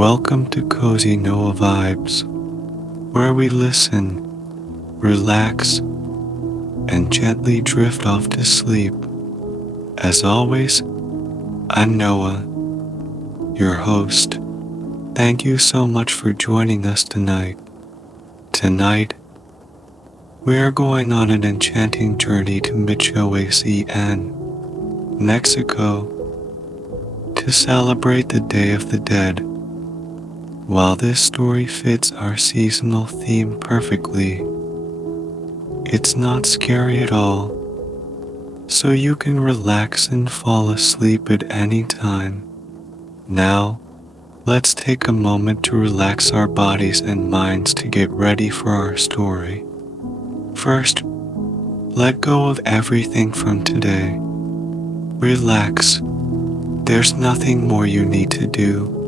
Welcome to Cozy Noah Vibes, where we listen, relax, and gently drift off to sleep. As always, I'm Noah, your host. Thank you so much for joining us tonight. Tonight, we are going on an enchanting journey to Michoacán, Mexico, to celebrate the Day of the Dead. While this story fits our seasonal theme perfectly, it's not scary at all, so you can relax and fall asleep at any time. Now, let's take a moment to relax our bodies and minds to get ready for our story. First, let go of everything from today. Relax. There's nothing more you need to do.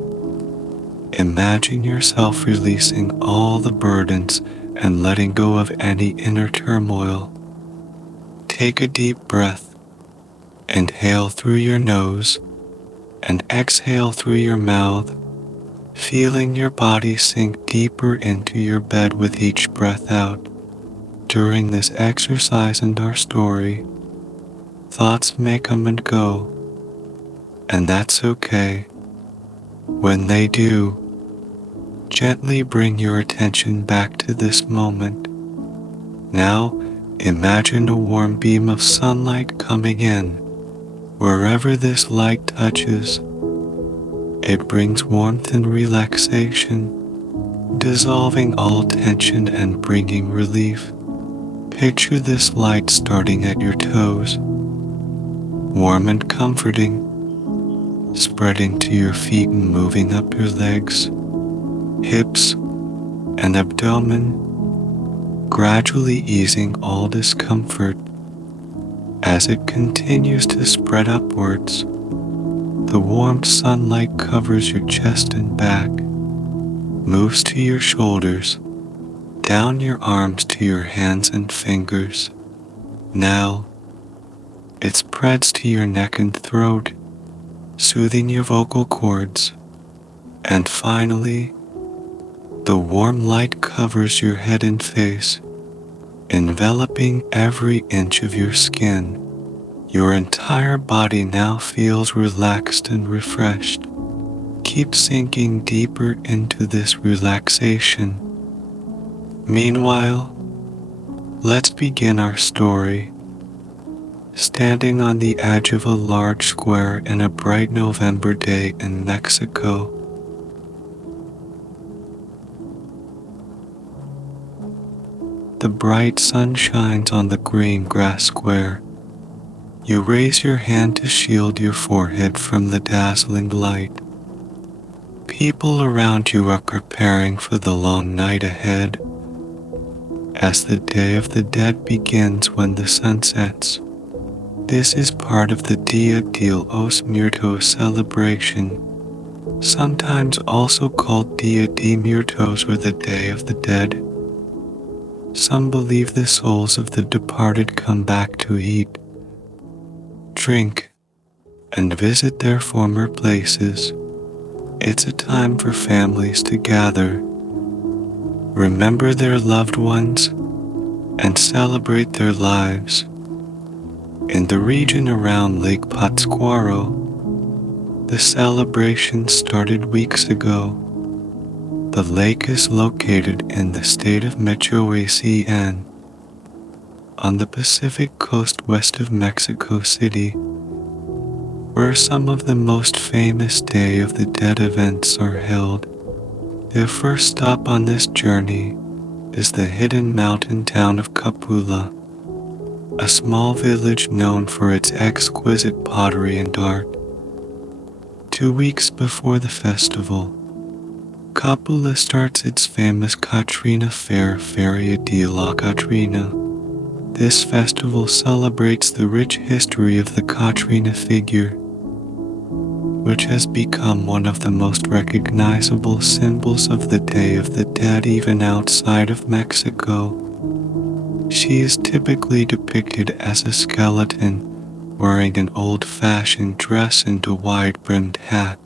Imagine yourself releasing all the burdens and letting go of any inner turmoil. Take a deep breath. Inhale through your nose and exhale through your mouth, feeling your body sink deeper into your bed with each breath out. During this exercise and our story, thoughts may come and go, and that's okay. When they do, gently bring your attention back to this moment. Now, imagine a warm beam of sunlight coming in. Wherever this light touches, it brings warmth and relaxation, dissolving all tension and bringing relief. Picture this light starting at your toes, warm and comforting, spreading to your feet and moving up your legs, hips, and abdomen, gradually easing all discomfort. As it continues to spread upwards, the warm sunlight covers your chest and back, moves to your shoulders, down your arms to your hands and fingers. Now, it spreads to your neck and throat, soothing your vocal cords. And finally, the warm light covers your head and face, enveloping every inch of your skin. Your entire body now feels relaxed and refreshed. Keep sinking deeper into this relaxation. Meanwhile, let's begin our story. Standing on the edge of a large square in a bright November day in Mexico, the bright sun shines on the green grass square. You raise your hand to shield your forehead from the dazzling light. People around you are preparing for the long night ahead, as the Day of the Dead begins when the sun sets. This is part of the Dia de los Muertos celebration, sometimes also called Dia de Muertos or the Day of the Dead. Some believe the souls of the departed come back to eat, drink, and visit their former places. It's a time for families to gather, remember their loved ones, and celebrate their lives. In the region around Lake Pátzcuaro, the celebration started weeks ago. The lake is located in the state of Michoacán, on the Pacific coast west of Mexico City, where some of the most famous Day of the Dead events are held. The first stop on this journey is the hidden mountain town of Capula, a small village known for its exquisite pottery and art. 2 weeks before the festival, Capula starts its famous Catrina Fair, Feria de la Catrina. This festival celebrates the rich history of the Catrina figure, which has become one of the most recognizable symbols of the Day of the Dead even outside of Mexico. She is typically depicted as a skeleton wearing an old-fashioned dress and a wide-brimmed hat.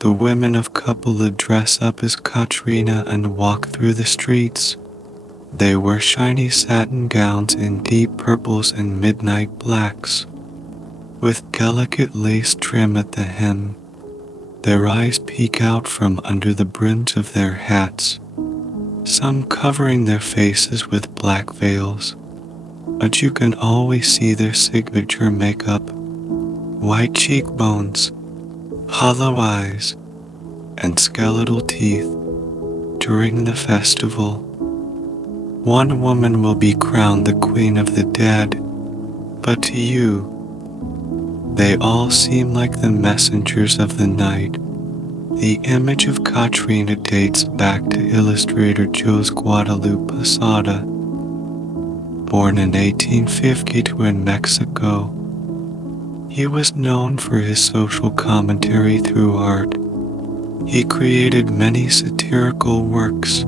The women of Cupola dress up as Katrina and walk through the streets. They wear shiny satin gowns in deep purples and midnight blacks, with delicate lace trim at the hem. Their eyes peek out from under the brims of their hats, some covering their faces with black veils, but you can always see their signature makeup: white cheekbones, hollow eyes, and skeletal teeth. During the festival, one woman will be crowned the Queen of the Dead, but to you, they all seem like the messengers of the night. The image of Katrina dates back to illustrator Jose Guadalupe Posada. Born in 1852 in Mexico, he was known for his social commentary through art. He created many satirical works,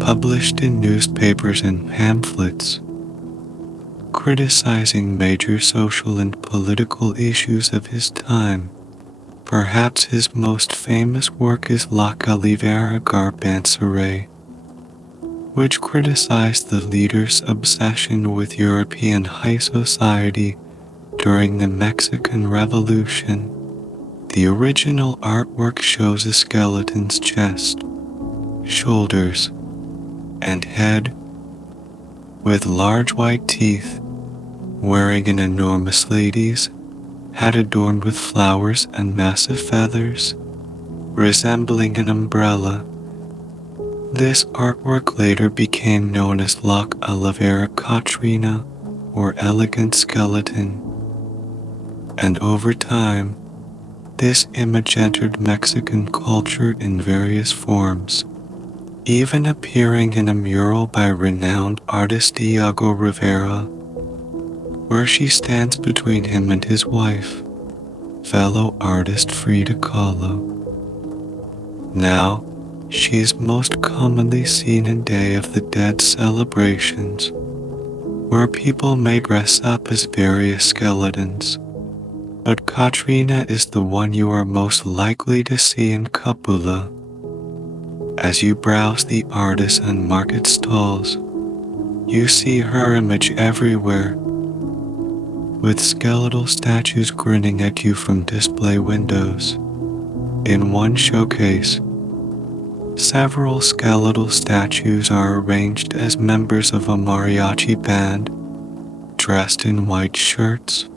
published in newspapers and pamphlets, criticizing major social and political issues of his time. Perhaps his most famous work is La Calavera Garbanceray, which criticized the leader's obsession with European high society during the Mexican Revolution. The original artwork shows a skeleton's chest, shoulders, and head, with large white teeth, wearing an enormous lady's hat adorned with flowers and massive feathers, resembling an umbrella. This artwork later became known as La Calavera Katrina, or elegant skeleton, and over time, this image entered Mexican culture in various forms, even appearing in a mural by renowned artist Diego Rivera, where she stands between him and his wife, fellow artist Frida Kahlo. Now, she is most commonly seen in Day of the Dead celebrations, where people may dress up as various skeletons. But Katrina is the one you are most likely to see in Cupola. As you browse the artists and market stalls, you see her image everywhere, with skeletal statues grinning at you from display windows. In one showcase, several skeletal statues are arranged as members of a mariachi band, dressed in white shirts,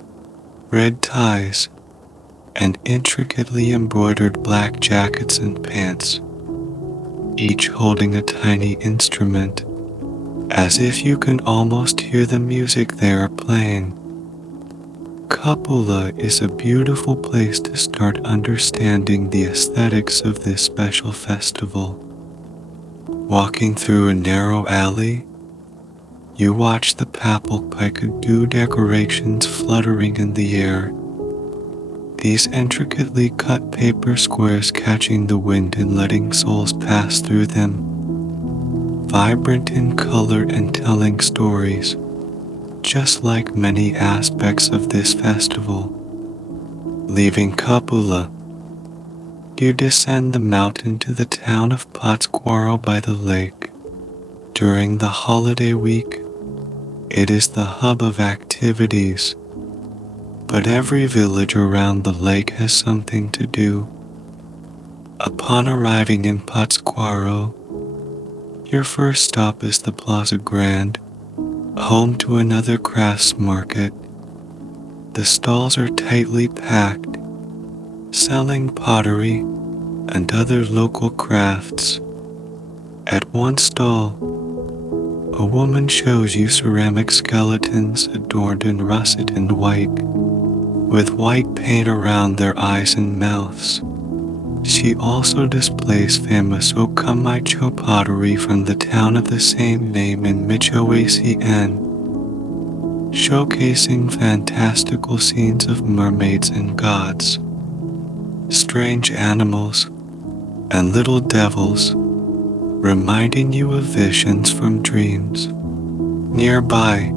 red ties, and intricately embroidered black jackets and pants, each holding a tiny instrument, as if you can almost hear the music they are playing. Cupola is a beautiful place to start understanding the aesthetics of this special festival. Walking through a narrow alley, you watch the papal picadoo decorations fluttering in the air, these intricately cut paper squares catching the wind and letting souls pass through them, vibrant in color and telling stories, just like many aspects of this festival. Leaving Cupola, you descend the mountain to the town of Pátzcuaro by the lake. During the holiday week, it is the hub of activities, but every village around the lake has something to do. Upon arriving in Pátzcuaro, your first stop is the Plaza Grande, home to another crafts market. The stalls are tightly packed, selling pottery and other local crafts. At one stall, a woman shows you ceramic skeletons adorned in russet and white, with white paint around their eyes and mouths. She also displays famous Ocamaicho pottery from the town of the same name in Michoacán, showcasing fantastical scenes of mermaids and gods, strange animals, and little devils, reminding you of visions from dreams. Nearby,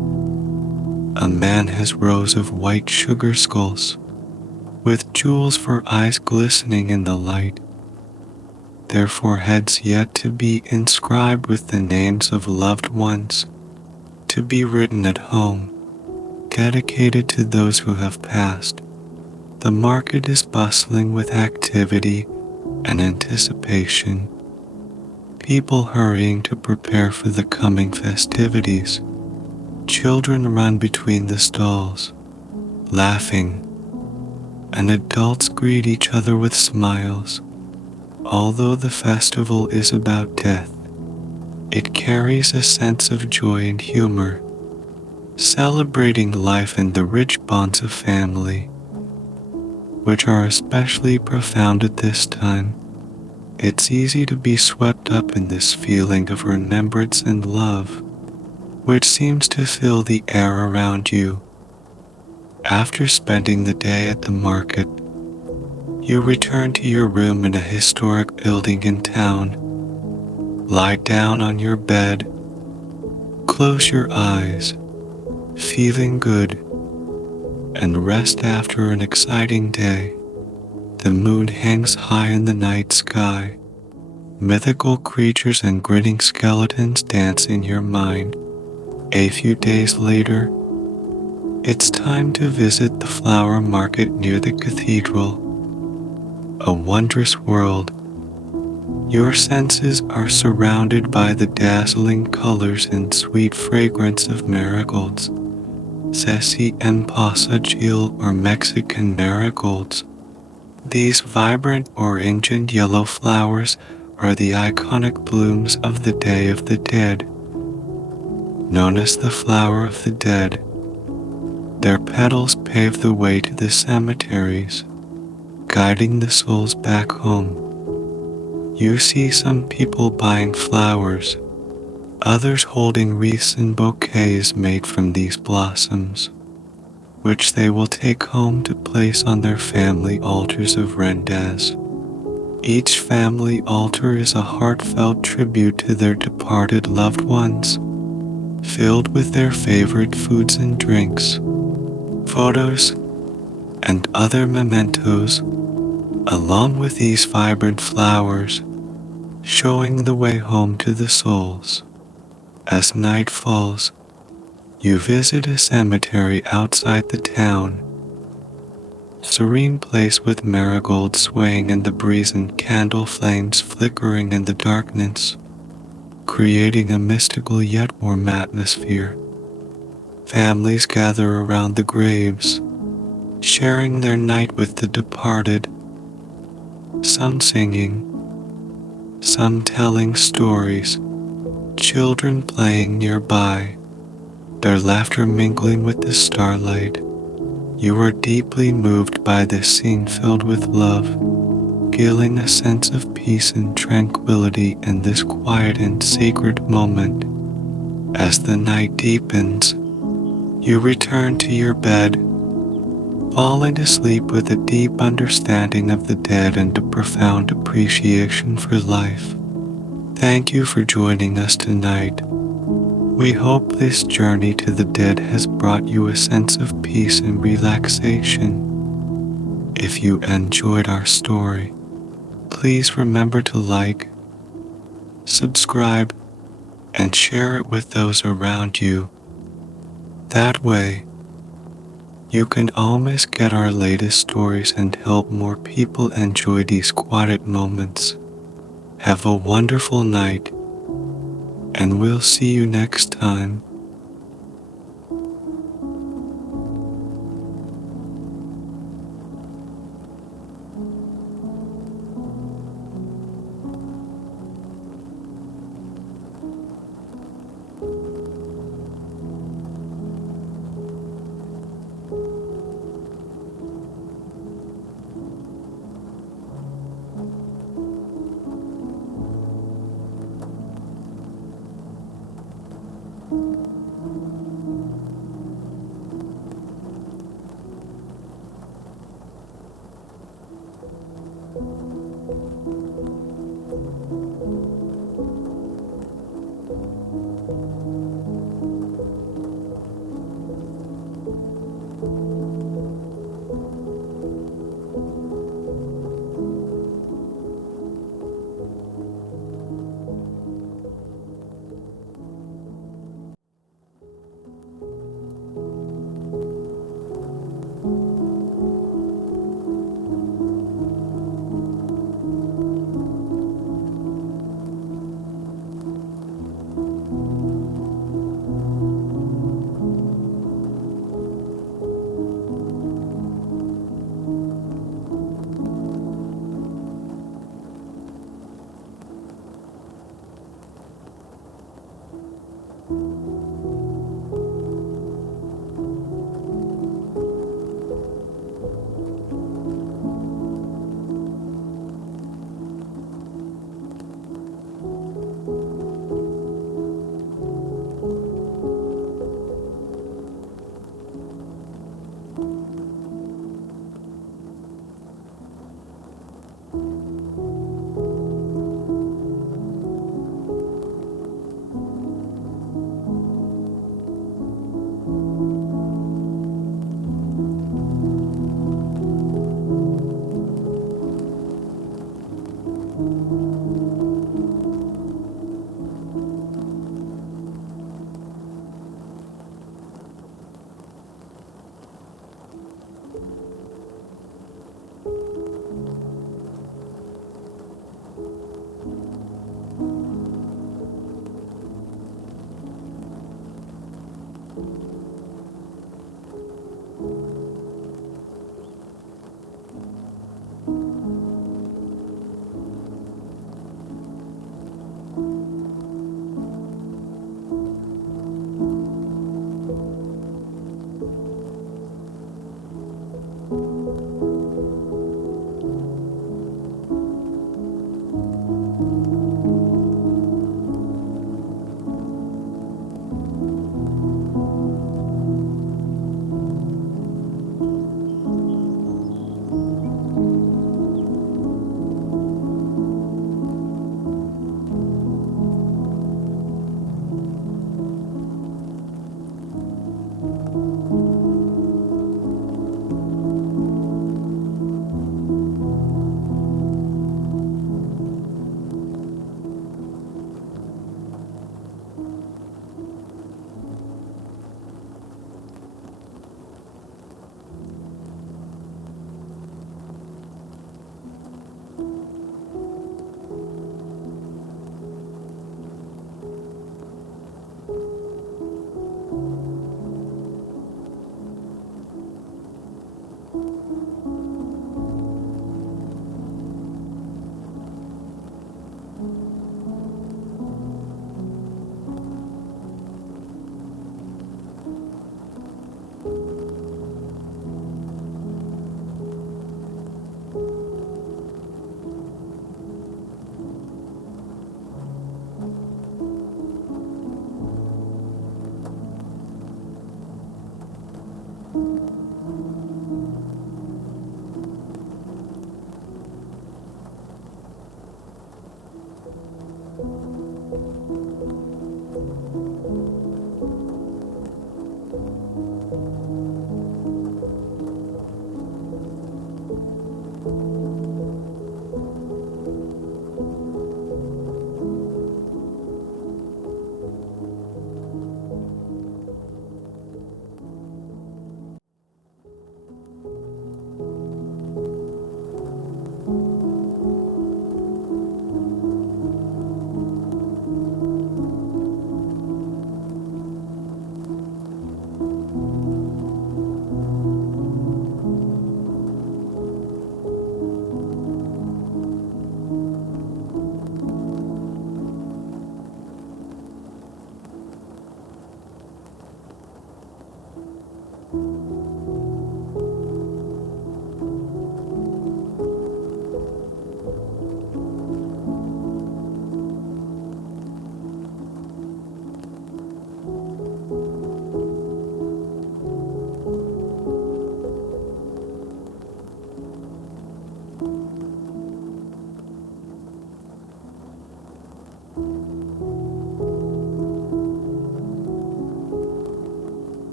a man has rows of white sugar skulls, with jewels for eyes glistening in the light, their foreheads yet to be inscribed with the names of loved ones, to be written at home, dedicated to those who have passed. The market is bustling with activity and anticipation, people hurrying to prepare for the coming festivities. Children run between the stalls, laughing, and adults greet each other with smiles. Although the festival is about death, it carries a sense of joy and humor, celebrating life and the rich bonds of family, which are especially profound at this time. It's easy to be swept up in this feeling of remembrance and love, which seems to fill the air around you. After spending the day at the market, you return to your room in a historic building in town. Lie down on your bed, close your eyes, feeling good, and rest after an exciting day. The moon hangs high in the night sky. Mythical creatures and grinning skeletons dance in your mind. A few days later, it's time to visit the flower market near the cathedral. A wondrous world. Your senses are surrounded by the dazzling colors and sweet fragrance of marigolds, Ceci and Pasajil or Mexican marigolds. These vibrant orange and yellow flowers are the iconic blooms of the Day of the Dead. Known as the Flower of the Dead, their petals pave the way to the cemeteries, guiding the souls back home. You see some people buying flowers, others holding wreaths and bouquets made from these blossoms, which they will take home to place on their family altars of Rendez. Each family altar is a heartfelt tribute to their departed loved ones, filled with their favorite foods and drinks, photos, and other mementos, along with these vibrant flowers, showing the way home to the souls. As night falls, you visit a cemetery outside the town. Serene place with marigolds swaying in the breeze and candle flames flickering in the darkness, creating a mystical yet warm atmosphere. Families gather around the graves, sharing their night with the departed, some singing, some telling stories, children playing nearby, their laughter mingling with the starlight. You are deeply moved by this scene filled with love, feeling a sense of peace and tranquility in this quiet and sacred moment. As the night deepens, you return to your bed, falling to sleep with a deep understanding of the dead and a profound appreciation for life. Thank you for joining us tonight. We hope this journey to the dead has brought you a sense of peace and relaxation. If you enjoyed our story, please remember to like, subscribe, and share it with those around you. That way, you can always get our latest stories and help more people enjoy these quiet moments. Have a wonderful night, and we'll see you next time.